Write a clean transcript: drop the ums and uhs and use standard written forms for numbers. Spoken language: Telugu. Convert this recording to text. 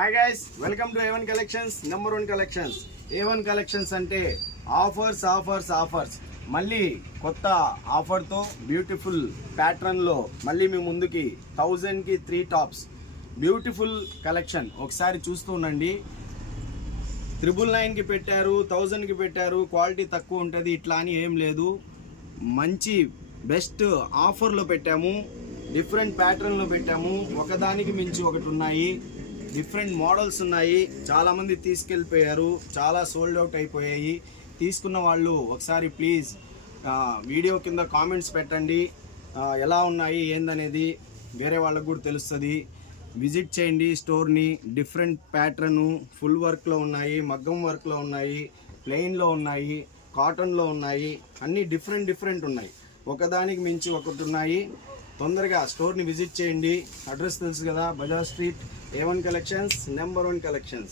Hi guys, welcome to A1 collections number 1 collections. A1 collections అంటే ఆఫర్స్ ఆఫర్స్ ఆఫర్స్. మళ్ళీ కొత్త ఆఫర్తో బ్యూటిఫుల్ ప్యాటర్న్లో మళ్ళీ మీ ముందుకి 1000కి 3 టాప్స్ బ్యూటిఫుల్ కలెక్షన్. ఒకసారి చూస్తూ ఉండండి. 999కి పెట్టారు, 1000కి పెట్టారు, క్వాలిటీ తక్కువ ఉంటుంది ఇట్లా అని ఏం లేదు. మంచి బెస్ట్ ఆఫర్లో పెట్టాము, డిఫరెంట్ ప్యాటర్న్లో పెట్టాము. ఒకదానికి మించి ఒకటి ఉన్నాయి, డిఫరెంట్ మోడల్స్ ఉన్నాయి. చాలామంది తీసుకెళ్ళిపోయారు, చాలా సోల్డ్ అవుట్ అయిపోయాయి. తీసుకున్న వాళ్ళు ఒకసారి ప్లీజ్ వీడియో కింద కామెంట్స్ పెట్టండి, ఎలా ఉన్నాయి ఏందనేది వేరే వాళ్ళకు కూడా తెలుస్తుంది. విజిట్ చేయండి స్టోర్ని. డిఫరెంట్ ప్యాటర్ను, ఫుల్ వర్క్లో ఉన్నాయి, మగ్గం వర్క్లో ఉన్నాయి, ప్లెయిన్లో ఉన్నాయి, కాటన్లో ఉన్నాయి, అన్నీ డిఫరెంట్ ఉన్నాయి. ఒకదానికి మించి ఒకటి ఉన్నాయి. తొందరగా స్టోర్ని విజిట్ చేయండి. అడ్రస్ తెలుసు కదా, బజార్ street, A1 collections number 1 collections.